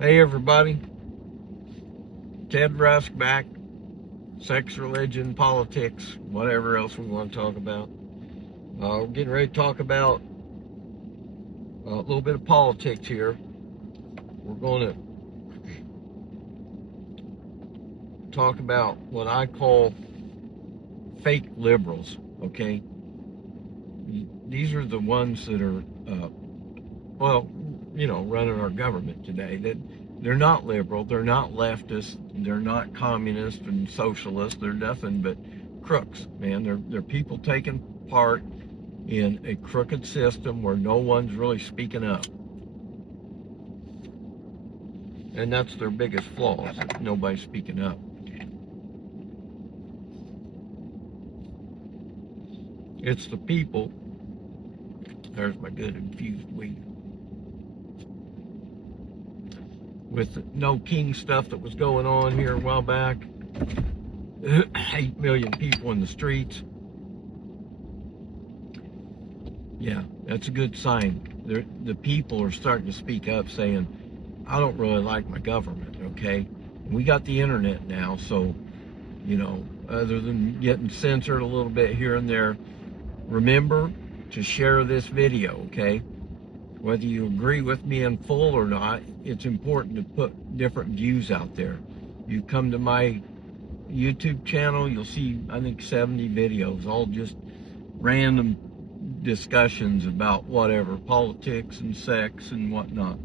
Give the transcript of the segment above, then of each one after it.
Hey everybody, Ted Rusk back. Sex, religion, politics, whatever else we want to talk about. We're getting ready to talk about a little bit of politics here. We're going to talk about what I call fake liberals, okay? These are the ones that are, running our government today. That they're not liberal, they're not leftist, they're not communist and socialist. They're nothing but crooks, man. They're people taking part in a crooked system where no one's really speaking up. And that's their biggest flaw, is that nobody's speaking up. It's the people. There's my good infused weed. With the no king stuff that was going on here a while back, 8 million people in the streets. Yeah, that's a good sign. The people are starting to speak up, saying, I don't really like my government, okay? We got the internet now, so, other than getting censored a little bit here and there, remember to share this video, okay? Whether you agree with me in full or not, it's important to put different views out there. You come to my YouTube channel, you'll see, I think, 70 videos, all just random discussions about whatever, politics and sex and whatnot.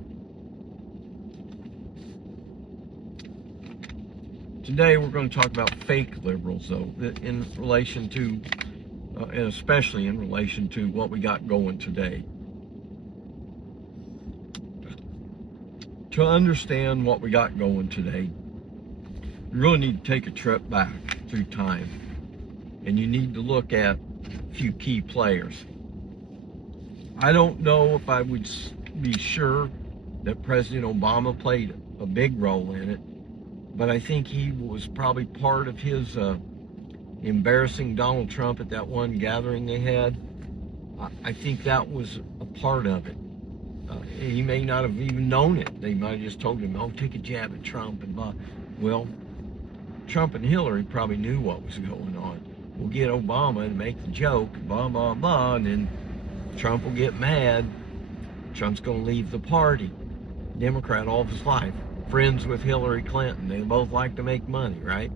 Today we're going to talk about fake liberals, though, in relation to, and especially in relation to what we got going today. To understand what we got going today, you really need to take a trip back through time, and you need to look at a few key players. I don't know if I would be sure that President Obama played a big role in it, but I think he was probably part of his embarrassing Donald Trump at that one gathering they had. I think that was a part of it. He may not have even known it. They might have just told him, oh, take a jab at Trump and blah. Well, Trump and Hillary probably knew what was going on. We'll get Obama and make the joke, blah, blah, blah, and then Trump will get mad. Trump's going to leave the party. Democrat all of his life. Friends with Hillary Clinton. They both like to make money, right?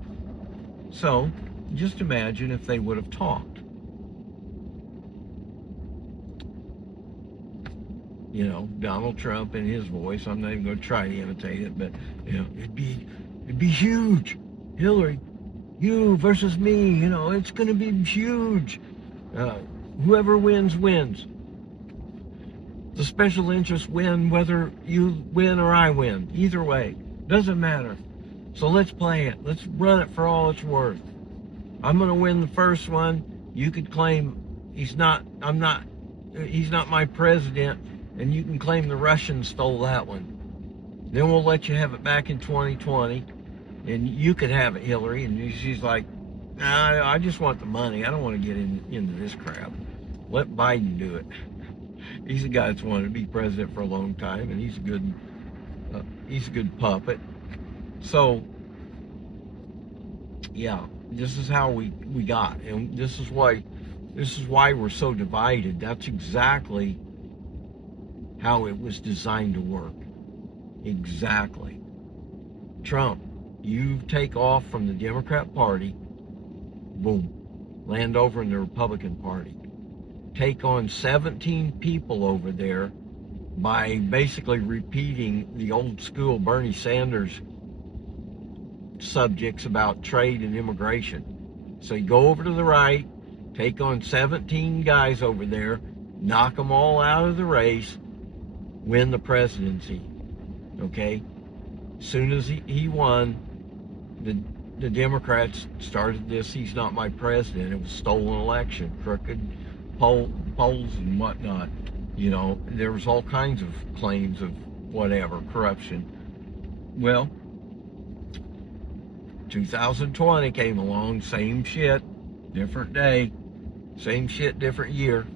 So, just imagine if they would have talked. Donald Trump in his voice. I'm not even going to try to imitate it, but it'd be huge. Hillary, you versus me. It's going to be huge. Whoever wins wins. The special interests win whether you win or I win. Either way, doesn't matter. So let's play it. Let's run it for all it's worth. I'm going to win the first one. You could claim he's not my president. And you can claim the Russians stole that one. Then we'll let you have it back in 2020. And you could have it, Hillary. And she's like, nah, I just want the money. I don't want to get into this crap. Let Biden do it. He's a guy that's wanted to be president for a long time. And he's a good puppet. So, yeah, this is how we got. And this is why we're so divided. That's exactly how it was designed to work. Exactly. Trump, you take off from the Democrat Party, boom, land over in the Republican Party. Take on 17 people over there by basically repeating the old school Bernie Sanders subjects about trade and immigration. So you go over to the right, take on 17 guys over there, knock them all out of the race, win the presidency, okay? As soon as he won, the Democrats started this, he's not my president. It was a stolen election, crooked polls and whatnot. There was all kinds of claims of whatever, corruption. Well, 2020 came along, same shit, different day, same shit, different year.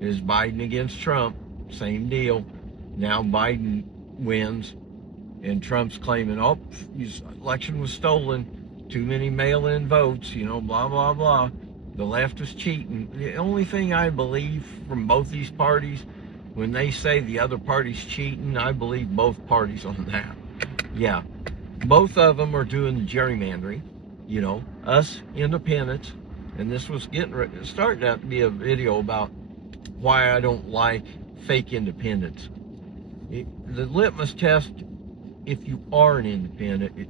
Is Biden against Trump, same deal. Now Biden wins. And Trump's claiming, oh, his election was stolen, too many mail-in votes, blah, blah, blah. The left is cheating. The only thing I believe from both these parties, when they say the other party's cheating, I believe both parties on that. Yeah, both of them are doing the gerrymandering. Us independents, and this was starting out to be a video about why I don't like fake independents. The litmus test, if you are an independent,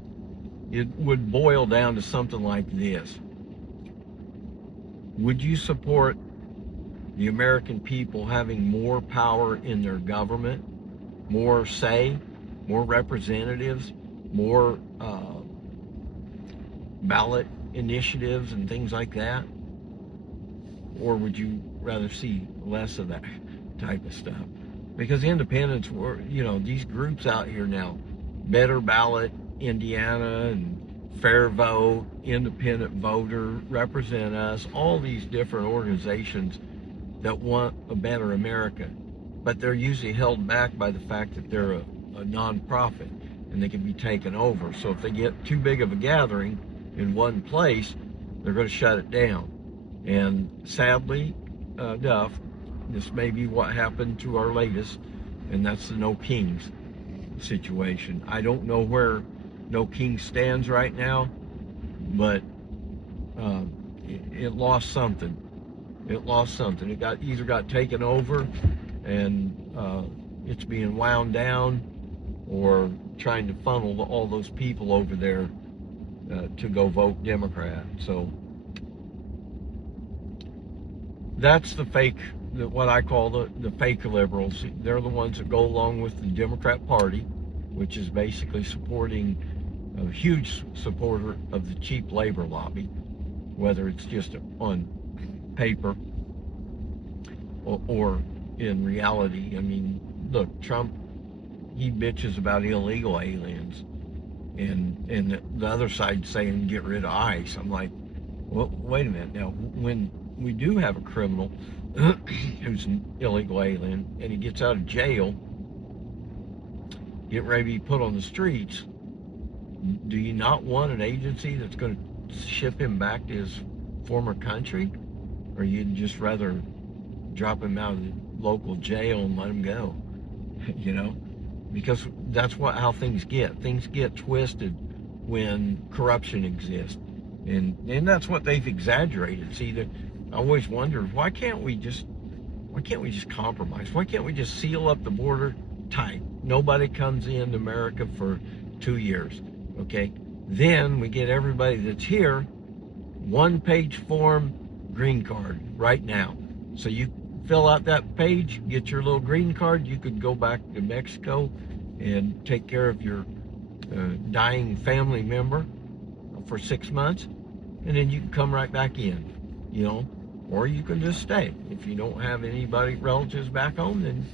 it would boil down to something like this. Would you support the American people having more power in their government, more say, more representatives, more ballot initiatives and things like that? Or would you rather see less of that type of stuff? Because independents were, these groups out here now, Better Ballot, Indiana, and Fair Vote, Independent Voter, Represent Us, all these different organizations that want a better America. But they're usually held back by the fact that they're a nonprofit and they can be taken over. So if they get too big of a gathering in one place, they're going to shut it down. And sadly enough, this may be what happened to our latest, and that's the No Kings situation. I don't know where No King stands right now, but it lost something. It lost something. It either got taken over and it's being wound down, or trying to funnel all those people over there to go vote Democrat. So that's the fake, what I call the fake liberals. They're the ones that go along with the Democrat Party, which is basically supporting a huge supporter of the cheap labor lobby, whether it's just on paper or in reality. I mean, look, Trump, he bitches about illegal aliens, and the other side saying get rid of ICE. I'm like, well, wait a minute now. When we do have a criminal who's an illegal alien and he gets out of jail, get ready to be put on the streets, do you not want an agency that's going to ship him back to his former country? Or you'd just rather drop him out of the local jail and let him go? Because that's how things get. Things get twisted when corruption exists. And that's what they've exaggerated. See, I always wondered, why can't we just compromise? Why can't we just seal up the border tight? Nobody comes into America for 2 years, okay? Then we get everybody that's here, one-page form, green card right now. So you fill out that page, get your little green card, you could go back to Mexico and take care of your dying family member for 6 months, and then you can come right back in, or you can just stay. If you don't have anybody, relatives back home, then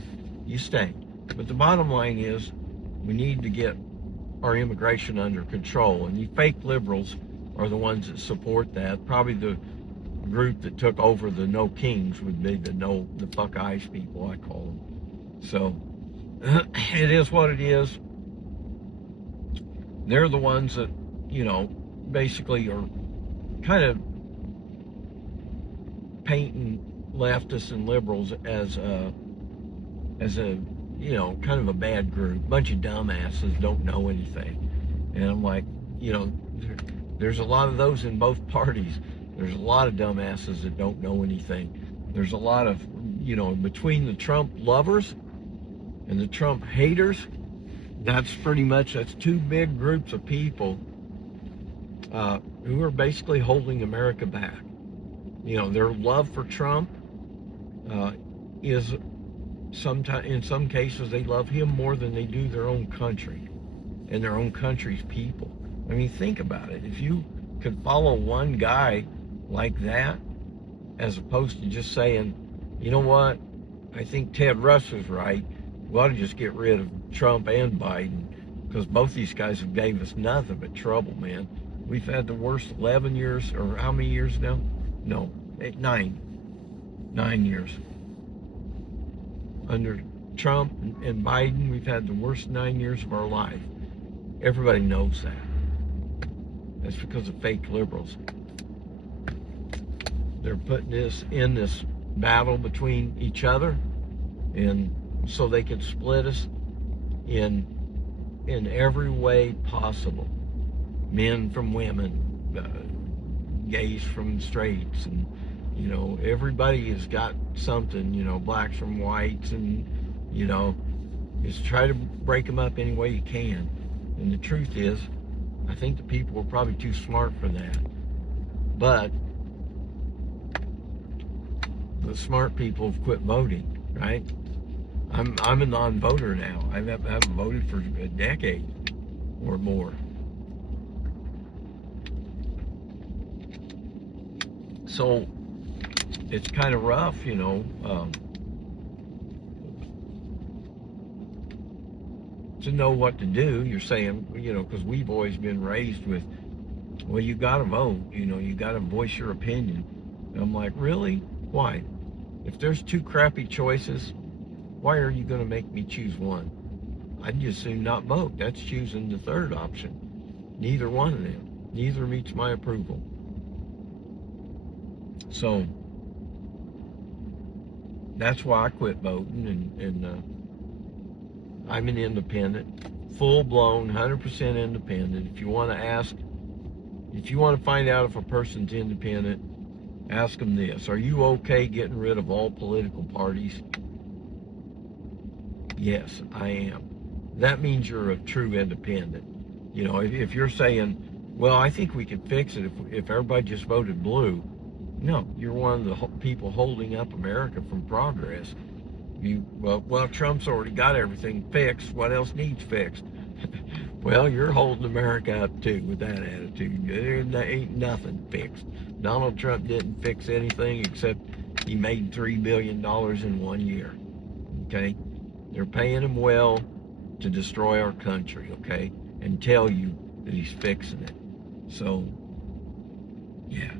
you stay. But the bottom line is, we need to get our immigration under control, and the fake liberals are the ones that support that. Probably the group that took over the No Kings would be the fuck ICE people, I call them. So it is what it is. They're the ones that, basically are kind of painting leftists and liberals as a kind of a bad group, bunch of dumbasses, don't know anything. And I'm like, there's a lot of those in both parties. There's a lot of dumbasses that don't know anything. There's a lot of, between the Trump lovers and the Trump haters, that's two big groups of people who are basically holding America back. Their love for Trump is in some cases they love him more than they do their own country and their own country's people. I mean, think about it. If you could follow one guy like that, as opposed to just saying, you know what, I think Ted Russ is right, we ought to just get rid of Trump and Biden, because both these guys have gave us nothing but trouble, man. We've had the worst 11 years, or how many years now? No, 9 years. Under Trump and Biden, we've had the worst 9 years of our life. Everybody knows that. That's because of fake liberals. They're putting this in this battle between each other, and so they can split us in every way possible. Men from women, gays from straights, and everybody has got something. Blacks from whites, and just try to break them up any way you can. And the truth is, I think the people are probably too smart for that. But the smart people have quit voting, right? I'm a non-voter now. I haven't voted for a decade or more. So it's kind of rough, to know what to do. You're saying, because we've always been raised with, well, you got to vote, you got to voice your opinion. And I'm like, really? Why? If there's two crappy choices, why are you going to make me choose one? I'd just soon not vote. That's choosing the third option. Neither one of them. Neither meets my approval. So that's why I quit voting, and I'm an independent, full-blown, 100% independent. If you want to find out if a person's independent, ask them this: are you okay getting rid of all political parties? Yes, I am. That means you're a true independent. If you're saying, well, I think we could fix it if everybody just voted blue. No, you're one of the people holding up America from progress. Well, Trump's already got everything fixed. What else needs fixed? Well, you're holding America up too with that attitude. There ain't nothing fixed. Donald Trump didn't fix anything except he made $3 billion in 1 year. Okay? They're paying him well to destroy our country, okay? And tell you that he's fixing it. So, yeah.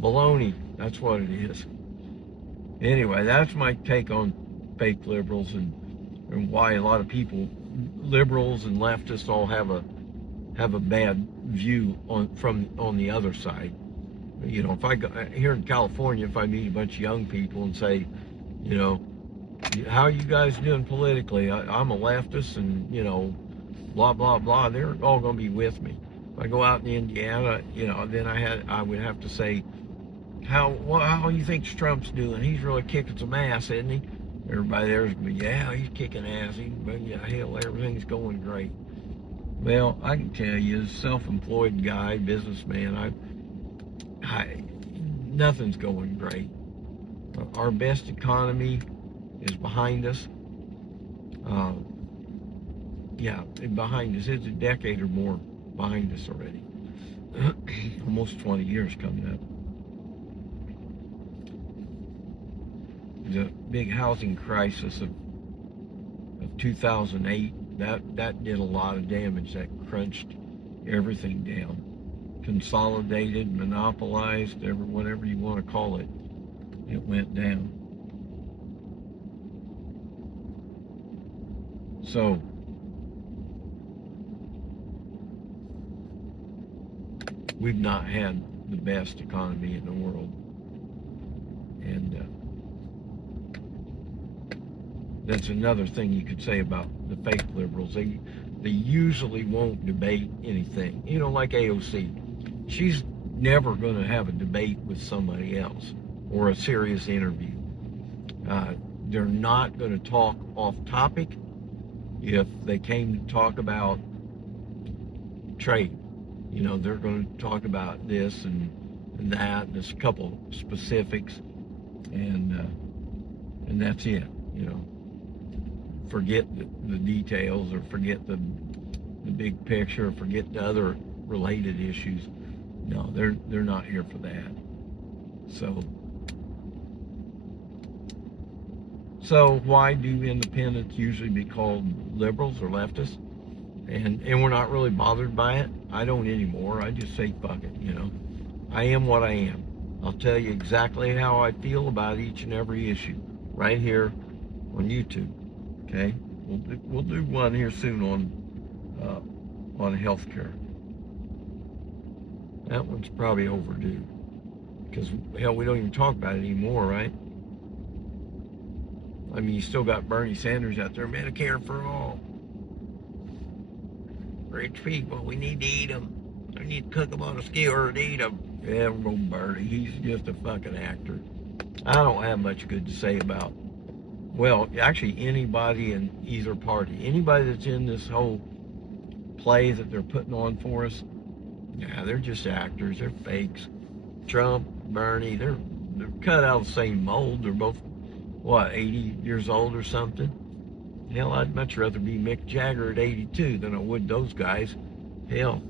Baloney. That's what it is. Anyway, that's my take on fake liberals and why a lot of people, liberals and leftists, all have a bad view on the other side. If I go here in California, if I meet a bunch of young people and say, how are you guys doing politically? I'm a leftist, and blah blah blah. They're all going to be with me. If I go out in Indiana, then I would have to say, how you think Trump's doing? He's really kicking some ass, isn't he? Everybody there's going to be, yeah, he's kicking ass. Hell, everything's going great. Well, I can tell you, as a self-employed guy, businessman, nothing's going great. Our best economy is behind us. Behind us. It's a decade or more behind us already. Almost 20 years coming up. The big housing crisis of 2008, that did a lot of damage. That crunched everything down. Consolidated, monopolized, whatever you want to call it. It went down. So, we've not had the best economy in the world. And that's another thing you could say about the fake liberals. They usually won't debate anything. Like AOC. She's never going to have a debate with somebody else or a serious interview. They're not going to talk off topic if they came to talk about trade. They're going to talk about this and that, and there's a couple specifics, and that's it. Forget the details, or forget the big picture, or forget the other related issues. No, they're not here for that. So why do independents usually be called liberals or leftists? And we're not really bothered by it. I don't anymore. I just say fuck it. I am what I am. I'll tell you exactly how I feel about each and every issue right here on YouTube. Okay, we'll do one here soon on health care. That one's probably overdue. Because, hell, we don't even talk about it anymore, right? I mean, you still got Bernie Sanders out there, Medicare for all. Rich people, we need to eat them. I need to cook them on a skewer and eat them. Yeah, we'll go Bernie. He's just a fucking actor. I don't have much good to say about, well, actually anybody in either party. Anybody that's in this whole play that they're putting on for us, yeah, they're just actors. They're fakes. Trump, Bernie, they're cut out of the same mold. They're both, what, 80 years old or something? Hell, I'd much rather be Mick Jagger at 82 than I would those guys. Hell,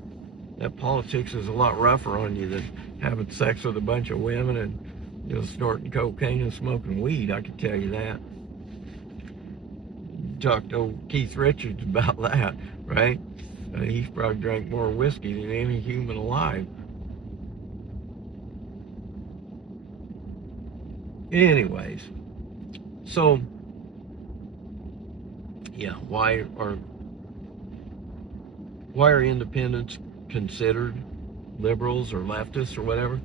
that politics is a lot rougher on you than having sex with a bunch of women and, you know, snorting cocaine and smoking weed. I can tell you that. Talk to old Keith Richards about that, right? He's probably drank more whiskey than any human alive. Anyways, so yeah, why are independents considered liberals or leftists or whatever?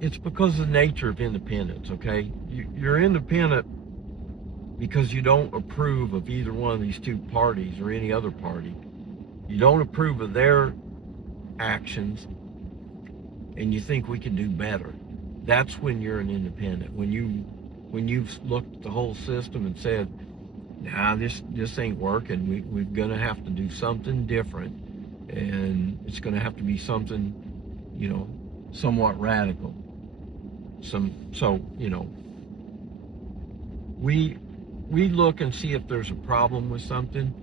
It's because of the nature of independence, okay? You're independent because you don't approve of either one of these two parties or any other party. You don't approve of their actions and you think we can do better. That's when you're an independent. When you've looked at the whole system and said, nah, this ain't working. We're gonna have to do something different, and it's gonna have to be something, you know, somewhat radical. We look and see if there's a problem with something,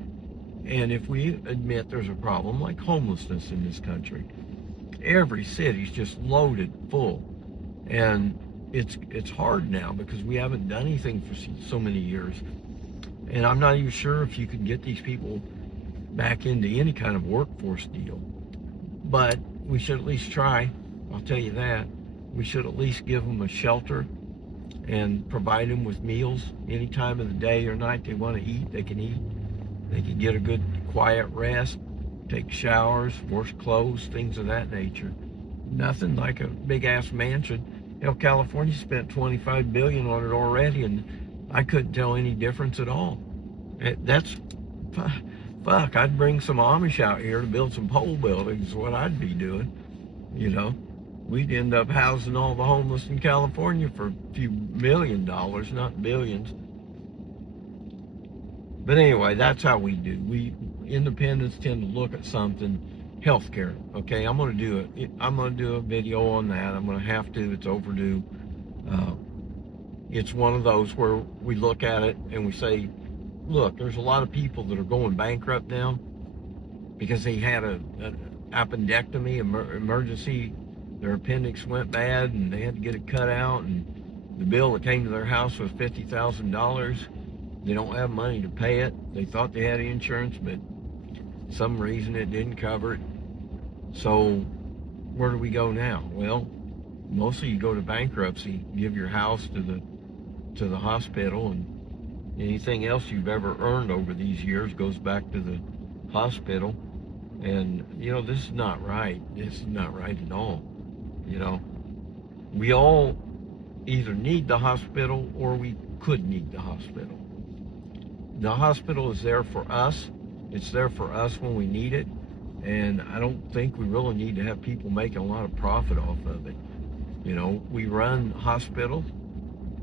and if we admit there's a problem, like homelessness in this country, every city's just loaded full, and it's hard now because we haven't done anything for so many years. And I'm not even sure if you can get these people back into any kind of workforce deal. But we should at least try. I'll tell you that. We should at least give them a shelter and provide them with meals any time of the day or night they want to eat. They can eat. They can get a good quiet rest, take showers, wash clothes, things of that nature. Nothing like a big ass mansion. Hell, California spent $25 billion on it already, and I couldn't tell any difference at all. Fuck, I'd bring some Amish out here to build some pole buildings is what I'd be doing. You know, we'd end up housing all the homeless in California for a few $1 million, not billions. But anyway, that's how we do. We independents tend to look at something, healthcare. Okay, I'm gonna do it. I'm gonna do a video on that. I'm gonna have to. It's overdue. It's one of those where we look at it and we say, look, there's a lot of people that are going bankrupt now because they had an appendectomy, emergency, their appendix went bad and they had to get it cut out, and the bill that came to their house was $50,000. They don't have money to pay it. They thought they had insurance, but some reason it didn't cover it. So where do we go now? Well, mostly you go to bankruptcy, give your house to the hospital, and anything else you've ever earned over these years goes back to the hospital. And you know, this is not right. This is not right at all. You know, we all either need the hospital or we could need the hospital. The hospital is there for us. It's there for us when we need it. And I don't think we really need to have people making a lot of profit off of it. You know, we run hospitals.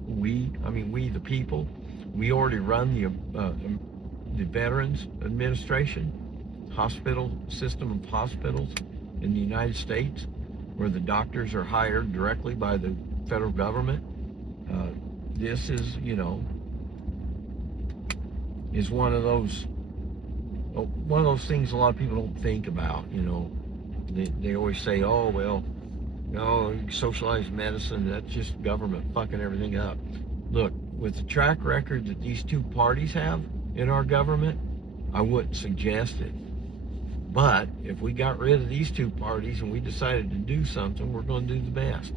We the people, we already run the Veterans Administration, hospital system of hospitals in the United States, where the doctors are hired directly by the federal government. This is, you know, is one of those things a lot of people don't think about. You know, they always say, oh, well, no, socialized medicine, that's just government fucking everything up. Look, with the track record that these two parties have in our government, I wouldn't suggest it. But if we got rid of these two parties and we decided to do something, we're going to do the best.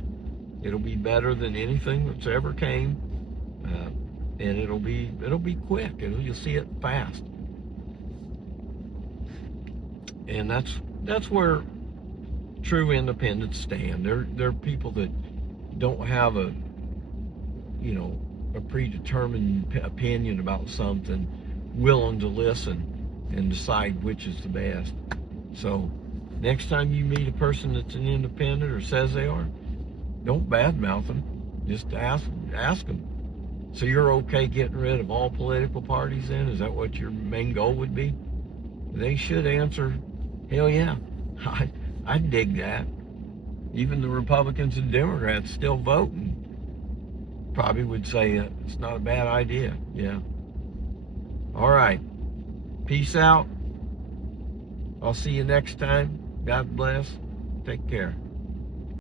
It'll be better than anything that's ever came, and it'll be quick. You'll see it fast. And that's where true independents stand. They're people that don't have a predetermined opinion about something, willing to listen and decide which is the best. So next time you meet a person that's an independent or says they are, don't badmouth them. Just ask them. So you're okay getting rid of all political parties then? Is that what your main goal would be? They should answer, hell yeah, I dig that. Even the Republicans and Democrats still voting probably would say it's not a bad idea. Yeah. All right. Peace out. I'll see you next time. God bless. Take care.